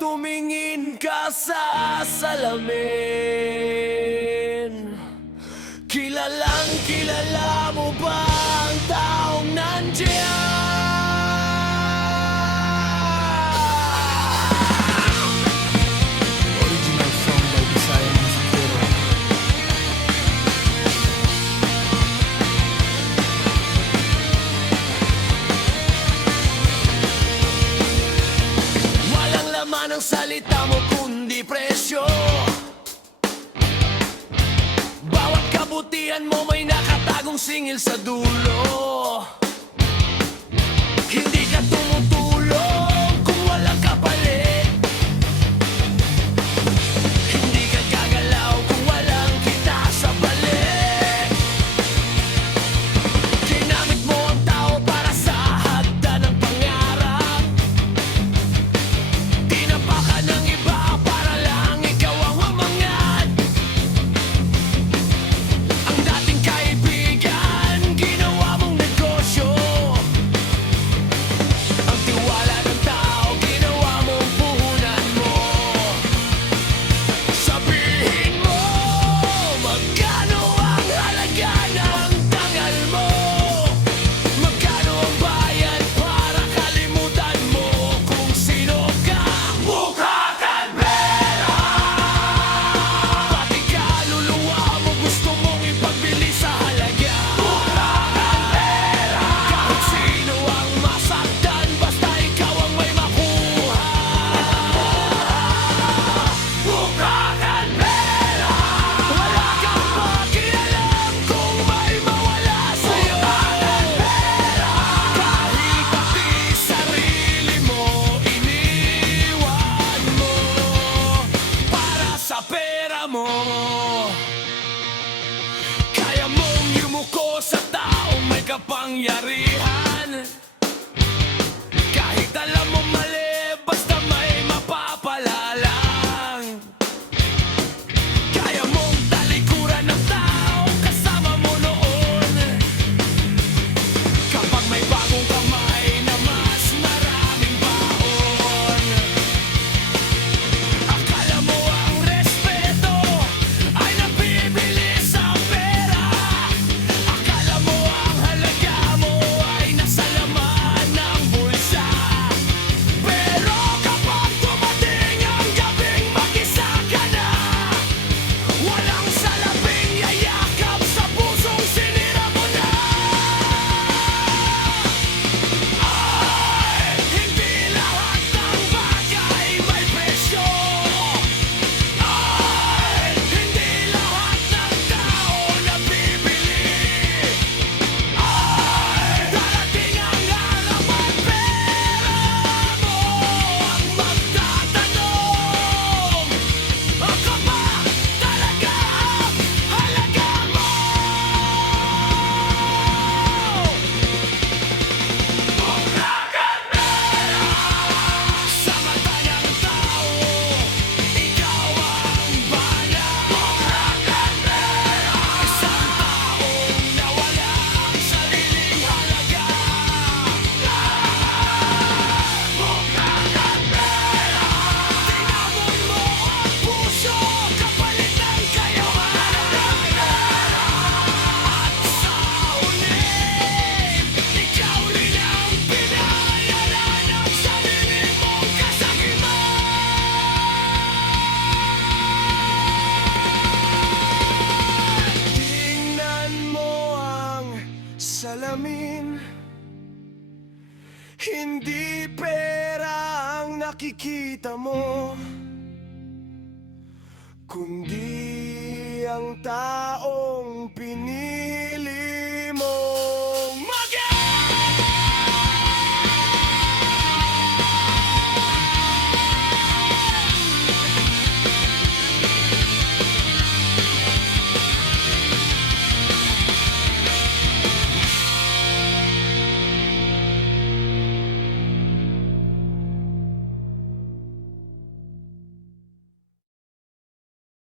tumingin ka sa salamin. Kilalang kilala mo ba ang taong nandiyan? Original song by Visayan Musikero. Walang laman ang salita mo kundi presyo. Bawat kabutihan mo may nakatagong singil sa dulo. Hindi ka tumutulong kung walang kapalit. Hindi ka gagalaw kung walang kita sa balik. Ginamit mo ang tao para sa hagdan ng pangarap. Tinapakan ng iba para lang ikaw ang mamangat. Ang dating kaibigan, ginawa mong negosyo. Ang tiwala ng tao, ginawa mong puhunan mo. Sabihin mo, magkano ang halaga ng dangal mo? Magkano ang bayad para kalimutan mo kung sino ka? Mukha kang pera. Pati kaluluwa mo gusto mong ipagbili sa halaga. Mukha kang pera. Kahit sino ang masaktan basta ikaw ang may makuha. Mukha kang pera. Wala kang pakialam kung may mawala sa'yo. Kahit pati sarili mo iniwan mo para sa pera mo. Kaya mong yumuko sa taong may kapangyarihan. Kahit alam mo mali, basta may mapapalalang. Kaya mong talikuran ng taong kasama mo noon. Kapag may bagong kamay na mas maraming baon. Akala mo ang respeto ay nabibili sa pera. Akala mo ang halaga mo ay nasa laman ng bulsa. Pero kapag dumating ang gabing mag-isa ka na, walang salaping yayakap sa pusong sinira mo na. Ay, hindi lahat ng bagay may presyo. Ay, hindi lahat ng tao nabibili. Ay, darating ang araw at pera mo ang magtatanong. Ako ba talaga ang halaga mo? Mukha kang pera. Sa mata ng tao, ikaw ang bala. Mukha kang pera. Isang taong nawala ang sariling halaga. Mukha kang pera. Tinamon mo ang puso kapalit ng kayamanan. At sa huli, ikaw rin ang pinayaran ng sarili mong kasakiman. Tingnan mo ang salamin. Hindi pera ang nakikita mo, kundi ang taong pinili